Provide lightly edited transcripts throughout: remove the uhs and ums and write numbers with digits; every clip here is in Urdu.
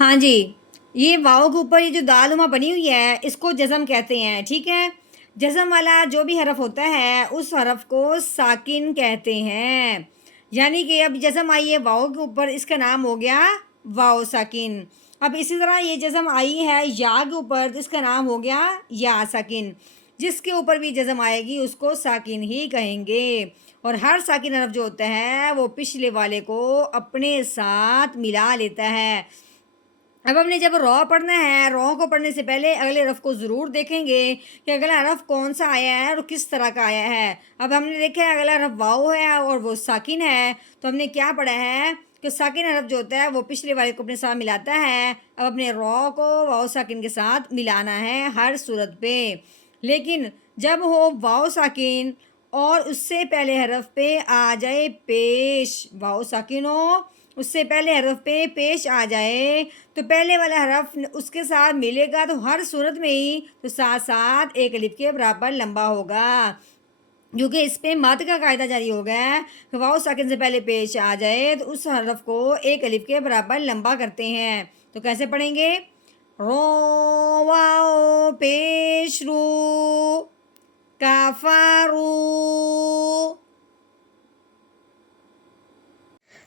ہاں جی، یہ واؤ کے اوپر یہ جو دالما بنی ہوئی ہے اس کو جزم کہتے ہیں، ٹھیک ہے؟ جزم والا جو بھی حرف ہوتا ہے اس حرف کو ساکن کہتے ہیں، یعنی کہ اب جزم آئی ہے واؤ کے اوپر، اس کا نام ہو گیا واؤ ساکن۔ اب اسی طرح یہ جزم آئی ہے یا کے اوپر تو اس کا نام ہو گیا یا ساکن۔ جس کے اوپر بھی جزم آئے گی اس کو ساکن ہی کہیں گے، اور ہر ساکن حرف جو ہوتا ہے وہ پچھلے والے کو اپنے ساتھ ملا لیتا ہے۔ اب ہم نے جب رو پڑھنا ہے، رو کو پڑھنے سے پہلے اگلے حرف کو ضرور دیکھیں گے کہ اگلا حرف کون سا آیا ہے اور کس طرح کا آیا ہے۔ اب ہم نے دیکھا ہے اگلا حرف واؤ ہے اور وہ ساکن ہے، تو ہم نے کیا پڑھا ہے کہ ساکن حرف جو ہوتا ہے وہ پچھلے والے کو اپنے ساتھ ملاتا ہے۔ اب اپنے رو کو واؤ ساکن کے ساتھ ملانا ہے ہر صورت پہ، لیکن جب ہو واؤ ساکن اور اس سے پہلے حرف پہ آ جائے پیش، واؤ ساکن ہو اس سے پہلے حرف پہ پیش آ جائے تو پہلے والا حرف اس کے ساتھ ملے گا تو ہر صورت میں ہی تو ساتھ ساتھ ایک الف کے برابر لمبا ہوگا، کیونکہ اس پہ مد کا قاعدہ جاری ہو گیا ہے کہ واؤ ساکن سے پہلے پیش آ جائے تو اس حرف کو ایک الف کے برابر لمبا کرتے ہیں۔ تو کیسے پڑھیں گے؟ رو واؤ پیش رو کافارو۔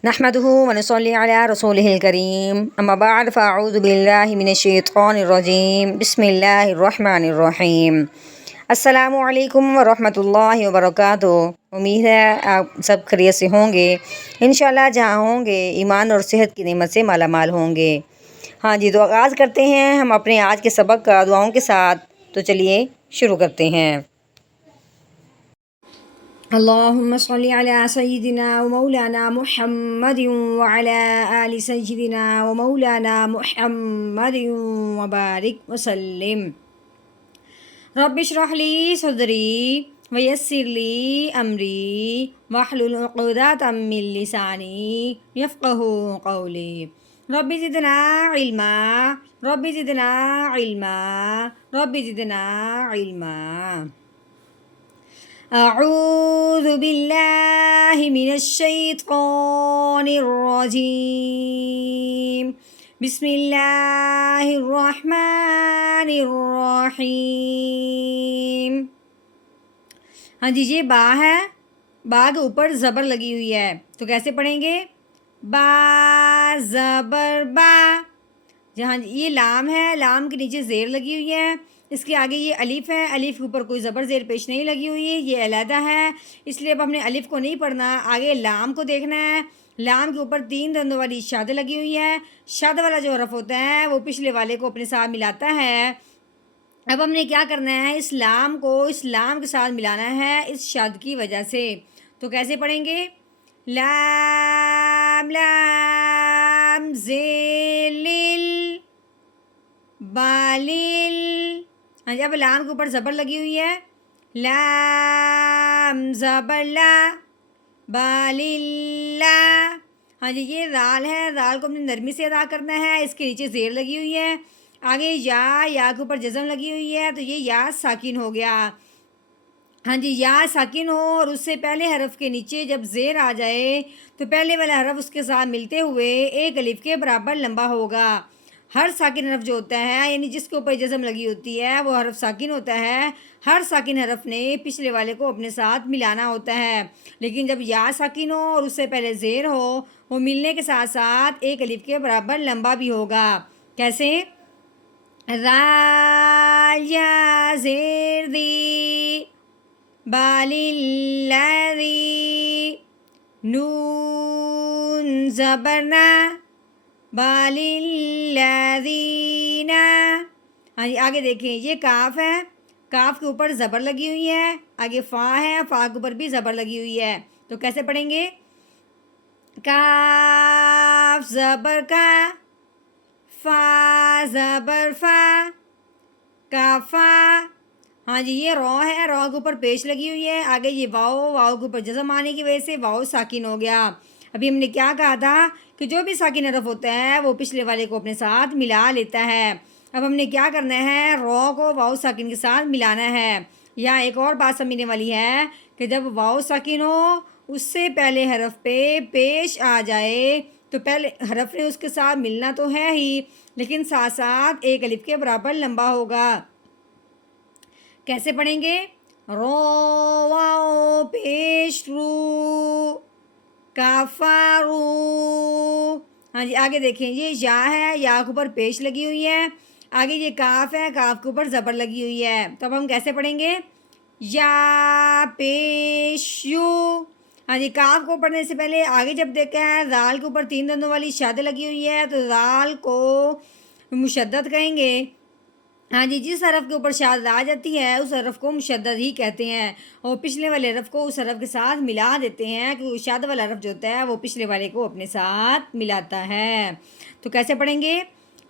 نحمده ونصلي على رسوله الكريم، اما بعد فاعوذ باللہ من الشیطان الرجیم، بسم اللہ الرحمن الرحیم۔ السلام علیکم ورحمۃ اللہ وبرکاتہ۔ امید ہے آپ سب خیریت سے ہوں گے، انشاءاللہ جہاں ہوں گے ایمان اور صحت کی نعمت سے مالا مال ہوں گے۔ ہاں جی، تو آغاز کرتے ہیں ہم اپنے آج کے سبق کا دعاؤں کے ساتھ، تو چلیے شروع کرتے ہیں۔ اللهم صل على سيدنا ومولانا محمد وعلى آل سيدنا ومولانا محمد وبارك وسلم۔ رب اشرح لي صدري ويسر لي أمري واحلل عقدة من لساني يفقهوا قولي۔ رب زدنا علما، رب زدنا علما، رب زدنا علما۔ اعوذ باللہ من الشیطان الرجیم، بسم اللہ الرحمن الرحیم۔ ہاں جی، یہ با ہے، با کے اوپر زبر لگی ہوئی ہے، تو کیسے پڑھیں گے؟ با زبر با۔ جہاں یہ لام ہے، لام کے نیچے زیر لگی ہوئی ہے، اس کے آگے یہ الف ہے، الف کے اوپر کوئی زبر زیر پیش نہیں لگی ہوئی ہے، یہ علیحدہ ہے، اس لیے اب ہم نے الف کو نہیں پڑھنا، آگے لام کو دیکھنا ہے۔ لام کے اوپر 3 دندوں والی شاد لگی ہوئی ہے، شاد والا جو حرف ہوتا ہے وہ پچھلے والے کو اپنے ساتھ ملاتا ہے۔ اب ہم نے کیا کرنا ہے؟ اس لام کو اس لام کے ساتھ ملانا ہے اس شاد کی وجہ سے، تو کیسے پڑھیں گے؟ لام لام زیل بالیل۔ ہاں جی، اب لام کے اوپر زبر لگی ہوئی ہے، لام زبر لا بالیلا۔ ہاں جی، یہ رال ہے، رال کو ہم نے نرمی سے ادا کرنا ہے، اس کے نیچے زیر لگی ہوئی ہے، آگے یا کے اوپر جزم لگی ہوئی ہے، تو یہ یا ساکن ہو گیا۔ ہاں جی، یا ساکن ہو اور اس سے پہلے حرف کے نیچے جب زیر آ جائے تو پہلے والا حرف اس کے ساتھ ملتے ہوئے ایک الف کے برابر لمبا ہوگا۔ ہر ساکن حرف جو ہوتا ہے یعنی جس کے اوپر جزم لگی ہوتی ہے وہ حرف ساکن ہوتا ہے، ہر ساکن حرف نے پچھلے والے کو اپنے ساتھ ملانا ہوتا ہے، لیکن جب یا ساکن ہو اور اس سے پہلے زیر ہو وہ ملنے کے ساتھ ساتھ ایک الف کے برابر لمبا بھی ہوگا۔ کیسے؟ را یا زیر دی بالیلذی، نون زبرنا بالیلذین۔ ہاں جی، آگے دیکھیں، یہ کاف ہے، کاف کے اوپر زبر لگی ہوئی ہے، آگے فا ہے، فا کے اوپر بھی زبر لگی ہوئی ہے، تو کیسے پڑھیں گے؟ کاف زبر کا، فا زبر فا، کافا۔ ہاں جی، یہ رو ہے، رو کے اوپر پیش لگی ہوئی ہے، آگے یہ واؤ، واؤ کے اوپر جزم آنے کی وجہ سے واؤ ساکن ہو گیا۔ ابھی ہم نے کیا کہا تھا کہ جو بھی ساکن حرف ہوتا ہے وہ پچھلے والے کو اپنے ساتھ ملا لیتا ہے۔ اب ہم نے کیا کرنا ہے؟ رو کو واؤ ساکن کے ساتھ ملانا ہے۔ یہاں ایک اور بات سمجھنے والی ہے کہ جب واؤ ساکن ہو اس سے پہلے حرف پہ پیش آ جائے تو پہلے حرف نے اس کے ساتھ ملنا تو ہے ہی، لیکن ساتھ ساتھ ایک الف کے برابر لمبا ہوگا۔ کیسے پڑھیں گے؟ رو واؤ پیش رو کافارو۔ ہاں جی، آگے دیکھیں، یہ یا ہے، یا کے اوپر پیش لگی ہوئی ہے۔ آگے یہ کاف ہے، کاف کے اوپر زبر لگی ہوئی ہے۔ تو اب ہم کیسے پڑھیں گے؟ یا پیش یو۔ ہاں جی، کاف کو پڑھنے سے پہلے آگے جب دیکھا ہے زال کے اوپر 3 دندوں والی شد لگی ہوئی ہے تو زال کو مشدد کہیں گے۔ ہاں جی، جس حرف کے اوپر شاد آ جاتی ہے اس حرف کو مشدد ہی کہتے ہیں، اور پچھلے والے حرف کو اس حرف کے ساتھ ملا دیتے ہیں، کیونکہ شاد والا حرف جو ہوتا ہے وہ پچھلے والے کو اپنے ساتھ ملاتا ہے۔ تو کیسے پڑھیں گے؟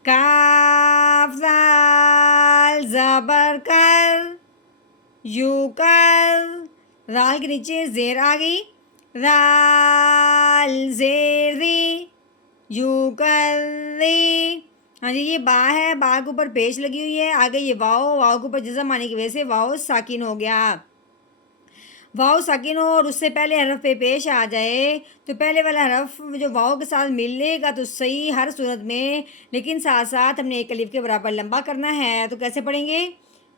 کاف زال زبر کر یو کر، زال کے نیچے زیر آ گئی، زال زیر دی یو کر دی۔ ہاں جی، یہ با ہے، با کے اوپر پیش لگی ہوئی ہے۔ آگے یہ واؤ، واؤ کے اوپر جزم آنے کی وجہ سے واؤ ساکن ہو گیا۔ واؤ ساکن ہو اور اس سے پہلے حرف پہ پیش آ جائے تو پہلے والا حرف جو واؤ کے ساتھ ملنے کا تو صحیح ہر صورت میں، لیکن ساتھ ساتھ ہم نے ایک الف کے برابر لمبا کرنا ہے۔ تو کیسے پڑھیں گے؟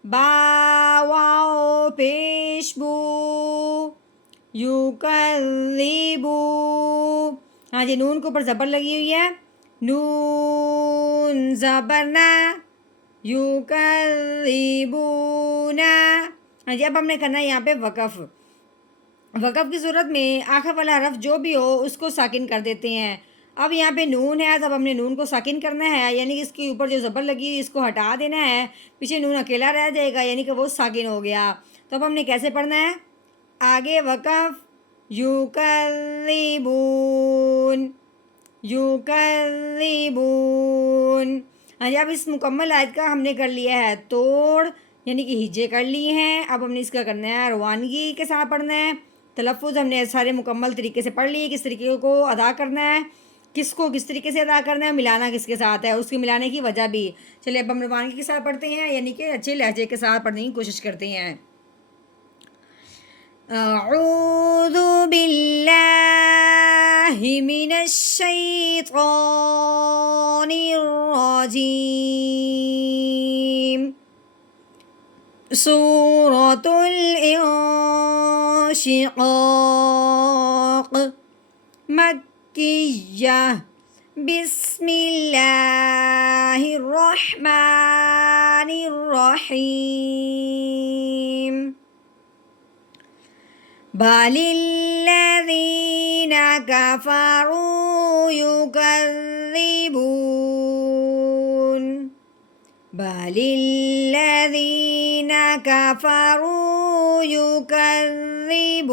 با واؤ پیش بو یو کذبو۔ ہاں جی، نون کے اوپر زبر لگی ہوئی ہے، نون زبر نا یو کذبونا۔ ہاں جی، اب ہم نے کرنا ہے یہاں پہ وقف۔ وقف کی صورت میں آخر والا حرف جو بھی ہو اس کو ساکن کر دیتے ہیں۔ اب یہاں پہ نون ہے، اب ہم نے نون کو ساکن کرنا ہے، یعنی کہ اس کے اوپر جو زبر لگی ہوئی اس کو ہٹا دینا ہے، پیچھے نون اکیلا رہ جائے گا، یعنی کہ وہ ساکن ہو گیا۔ تو اب ہم نے کیسے پڑھنا ہے؟ آگے وقف، یکذبون یکذبون۔ ہاں جی، اب اس مکمل آیت کا ہم نے کر لیا ہے توڑ، یعنی کہ ہجے کر لیے ہیں۔ اب ہم نے اس کا کرنا ہے روانگی کے ساتھ پڑھنا ہے۔ تلفظ ہم نے سارے مکمل طریقے سے پڑھ لیے، کس طریقے کو ادا کرنا ہے، کس کو کس طریقے سے ادا کرنا ہے، ملانا کس کے ساتھ ہے، اس کے ملانے کی وجہ بھی۔ چلیے اب ہم روانگی کے ساتھ پڑھتے ہیں، یعنی کہ اچھے لہجے کے ساتھ پڑھنے کی کوشش کرتے ہیں۔ اعوذ باللہ من الشیطان الرجیم۔ سورۃ الانشقاق مکیہ۔ بسم اللہ الرحمن الرحیم۔ بل الذین کفروا یکذبون بل الذین کفروا یکذبون